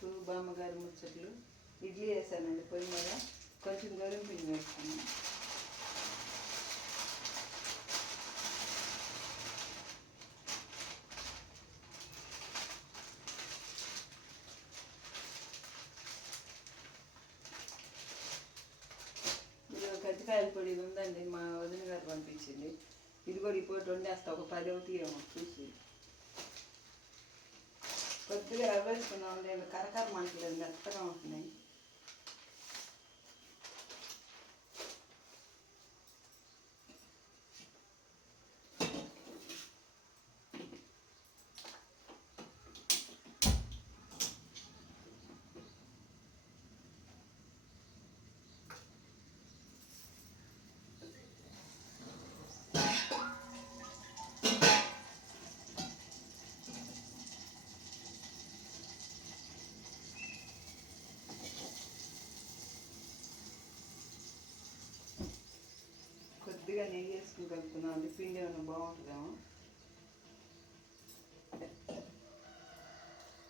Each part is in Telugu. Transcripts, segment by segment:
టు బామ్మగారి ముచ్చట్లు. ఇడ్లీ వేసానండి పొయ్యి మీద కొంచెం గోధుమ పిండి వేస్తాను ఇది కజ్జికాయల పొడి ఇది ఉందండి మా వదిన గారు పంపించింది. ఇది కూడా ఇప్పుడు వండేస్తా ఒక పది అవుతాయేమో చూసి. కొద్దిగా రవ్వ వేసుకున్నాం లేదు కరకర మంటలేదు మెత్తగా ఉంటున్నాయి కొద్దిగా నెయ్యి వేసుకుని అంటే పిండి ఏమైనా బాగుంటుందేమో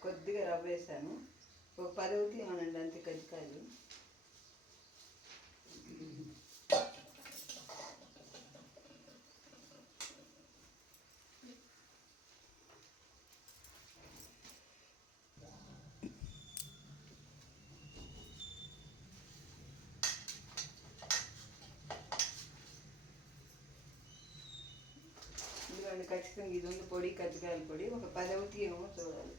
కొద్దిగా రవ్వ వేసాను ఒక పది అవుతాయి ఏమోనండి అంతే కజ్జికాయలు ఇదిగోండి ఖచ్చితంగా ఇది ఉంది పొడి కజ్జికాయల పొడి. ఒక పది అవుతాయి ఏమో చూడాలి.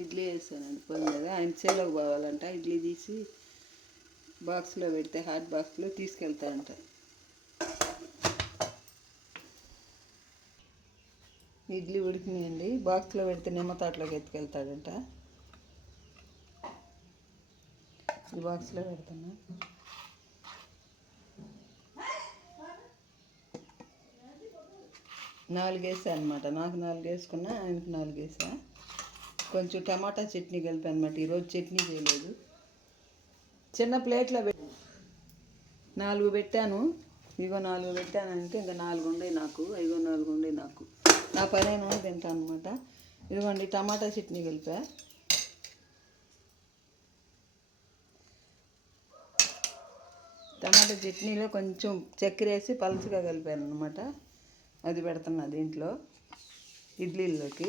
ఇడ్లీ వేసానండి పొయ్యి కదా ఆయన చేలోకి పోవాలంట. ఇడ్లీ తీసి బాక్స్లో పెడితే హాట్ బాక్స్లో తీసుకెళ్తారంట ఇడ్లీ ఉడికినాయండి బాక్స్లో పెడితే నిమ్మ నిమ్మతాట్లోకి ఎత్తుకెళ్తాడంట. ఈ బాక్స్లో పెడుతున్నా. నాలుగు వేసా అనమాట నాకు నాలుగు వేసుకున్నా ఆయనకి నాలుగు వేసా కొంచెం టమాటా చట్నీ కలిపి అనమాట ఈరోజు చట్నీ చేయలేదు. చిన్న ప్లేట్లో పెట్టి నాలుగు పెట్టాను. ఇగో నాలుగు పెట్టానంటే ఇంకా నాలుగు ఉండే నాకు. ఇగో నాలుగు ఉండే నాకు. నా పని తింటాను అనమాట ఇదిగోండి టమాటా చట్నీ కలిపా. టమాటా చట్నీలో కొంచెం చక్కెర వేసి పలుచగా కలిపాను అనమాట అది పెడుతున్నా దీంట్లో ఇడ్లీల్లోకి.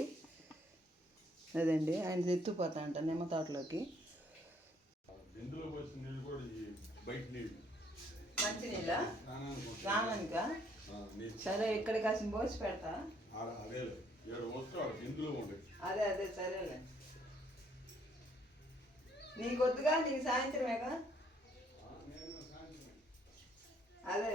అదండి. ఆయన ఎత్తుపోతా అంట నిమ్మ తోటలోకి. మంచినీళ్ళ రాననుక. సరే ఇక్కడ కాసిన పోసి పెడతా. అదే అదే సరేలే నీకు వద్దుగా నీకు సాయంత్రమేగా? అదే.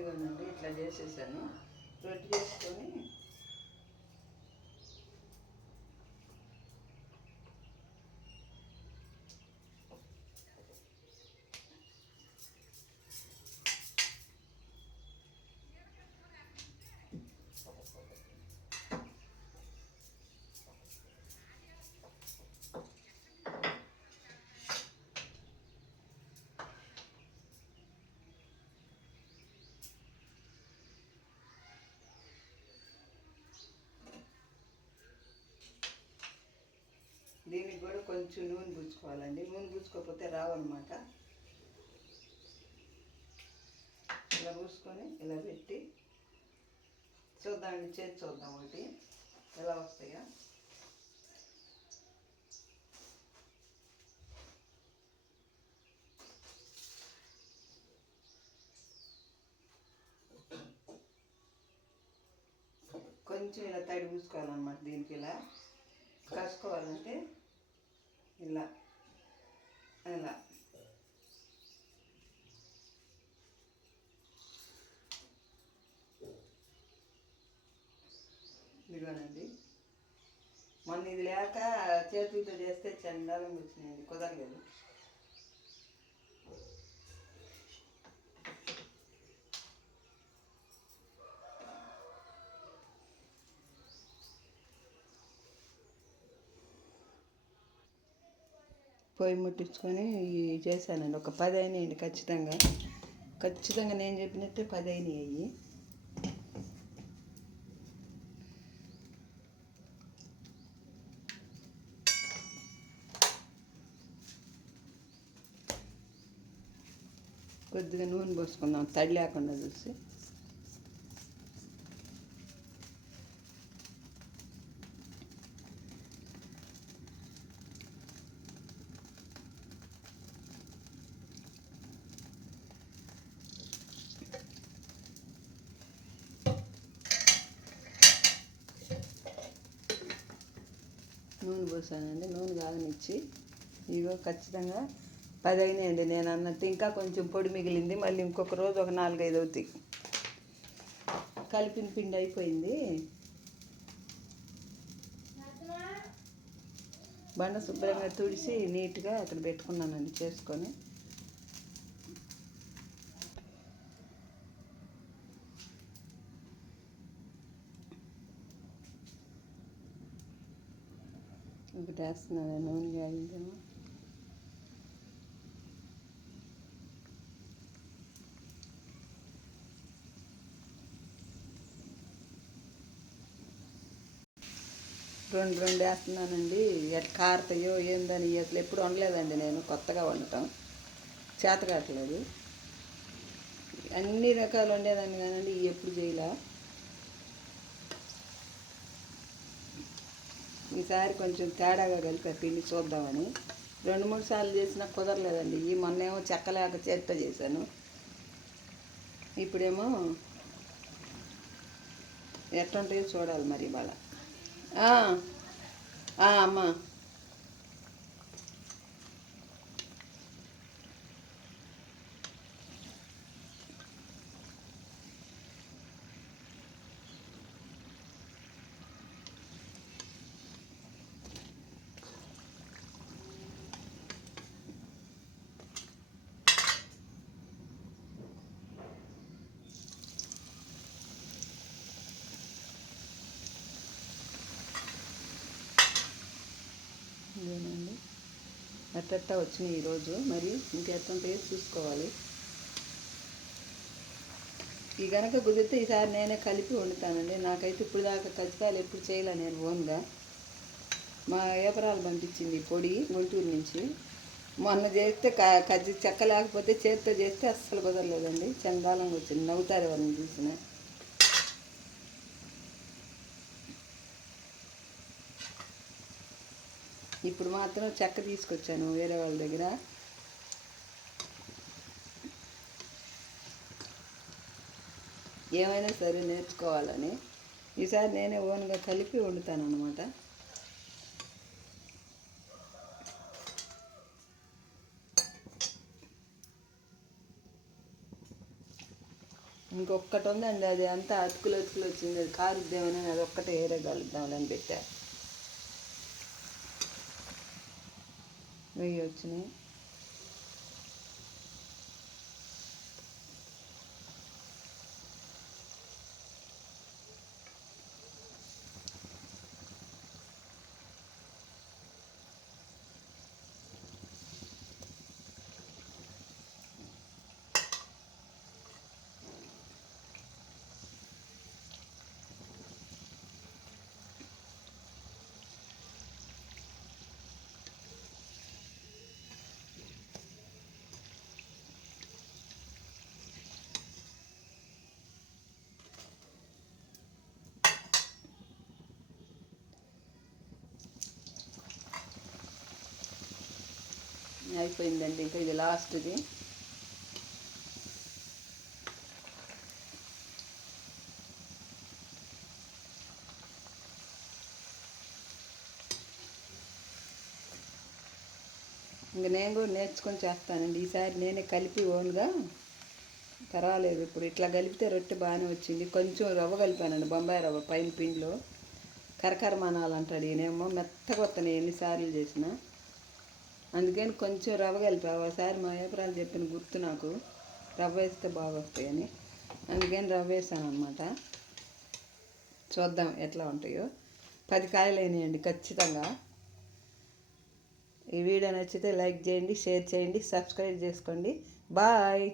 ఇదిగోనండి ఇట్లా చేసేసాను. రొట్టి చేసుకొని దీనికి కూడా కొంచెం నూనె పూసుకోవాలండి. నూనె పూసుకోకపోతే రావన్నమాట. ఇలా పూసుకొని ఇలా పెట్టి చూద్దాం చేతి చేసి చూద్దాం ఒకటి. ఎలా వస్తాయా. కొంచెం ఇలా తడి పూసుకోవాలన్నమాట దీనికి ఇలా. కసుకోవాలంటే ఇలా ఇలా ఇదిగోనండి మొన్న ఇది లేక చేతులతో చేస్తే చండాలంగా వచ్చినాయండి కుదరలేదు పొయ్యి ముట్టించుకొని చేశానండి. ఒక పది అయినాయండి ఖచ్చితంగా. ఖచ్చితంగా నేను చెప్పినట్టే పది అయినాయి కొద్దిగా నూనె పోసుకుందాం. తడి లేకుండా చూసి. నూనె పోసానండి నూనె కాగనిచ్చి. ఇగో ఖచ్చితంగా పది అయినాయండి నేను అన్నట్టు ఇంకా కొంచెం పొడి మిగిలింది మళ్ళీ ఇంకొక రోజు ఒక నాలుగైదు అవుతాయి. కలిపిన పిండి అయిపోయింది. బండ శుభ్రంగా తుడిసి నీట్గా అక్కడ పెట్టుకున్నానండి చేసుకొని ఒకటి వేస్తున్నాను నూనె కాగిందేమో రెండు రెండు వేస్తున్నానండి. ఎట్లా కారుతాయో ఏందని అసలు ఎప్పుడు వండలేదండి నేను కొత్తగా వండటం. చేత కావట్లేదు. అన్ని రకాలు వండేదాన్ని కానండి ఇవి ఎప్పుడు చేయలే. ఈసారి కొంచెం తేడాగా కలిపి పిండి చూద్దామని. రెండు మూడు సార్లు చేసినా కుదరలేదండి. ఈ మొన్నేమో చెక్కలేక చేత్తో చేశాను. ఇప్పుడేమో ఎట్లుంటాయో చూడాలి మరి ఇవాళ. అమ్మా. అట్టట్ట వచ్చినాయి ఈరోజు. మరి ఇంకెట్టుంటాయో చూసుకోవాలి. ఈ గనక కుదిరితే ఈసారి నేనే కలిపి వండుతానండి. నాకైతే ఇప్పుడు దాకా కజ్జికాయలు ఎప్పుడు చేయలే నేను ఓన్గా. మా ఏపరాలు పంపించింది ఈ పొడి గుంటూరు నుంచి. మొన్న చేస్తే కజ్జి చెక్క లేకపోతే చేతితో చేస్తే అస్సలు కుదరలేదండి. చందాలంగా వచ్చింది. నవ్వుతారు ఎవరిని చూసినా. ఇప్పుడు మాత్రం చెక్క తీసుకొచ్చాను వేరే వాళ్ళ దగ్గర. ఏమైనా సరే నేర్చుకోవాలని. ఈసారి నేనే ఓన్గా కలిపి వండుతాను అనమాట ఇంకొక్కటి ఉందండి అది అంతా అతుకులు అతుకులు వచ్చింది. అది కారుద్దామని అది ఒక్కటే ఏరే కలుద్దామని వెయ్యి వచ్చినాయి అయిపోయిందండి. ఇంకా ఇది లాస్ట్ది. ఇంక నేను కూడా నేర్చుకొని చేస్తానండి. ఈసారి నేనే కలిపి ఓన్గా. పర్వాలేదు ఇప్పుడు ఇట్లా కలిపితే రొట్టె బాగానే వచ్చింది. కొంచెం రవ్వ కలిపానండి బొంబాయి రవ్వ పైన పిండిలో. కరకరమానాలు అంటాడు ఈయనేమో. మెత్తగా వస్తాను ఎన్నిసార్లు చేసినా. అందుకని కొంచెం రవ్వ కలిపా ఒకసారి మా ఏపరాలు చెప్పిన గుర్తు నాకు. రవ్వ వేస్తే బాగా వస్తాయని అందుకని రవ్వ వేసాను అనమాట చూద్దాం ఎట్లా ఉంటాయో. పది కాయలు అయినాయండి ఖచ్చితంగా. ఈ వీడియో నచ్చితే లైక్ చేయండి షేర్ చేయండి సబ్స్క్రైబ్ చేసుకోండి. బాయ్!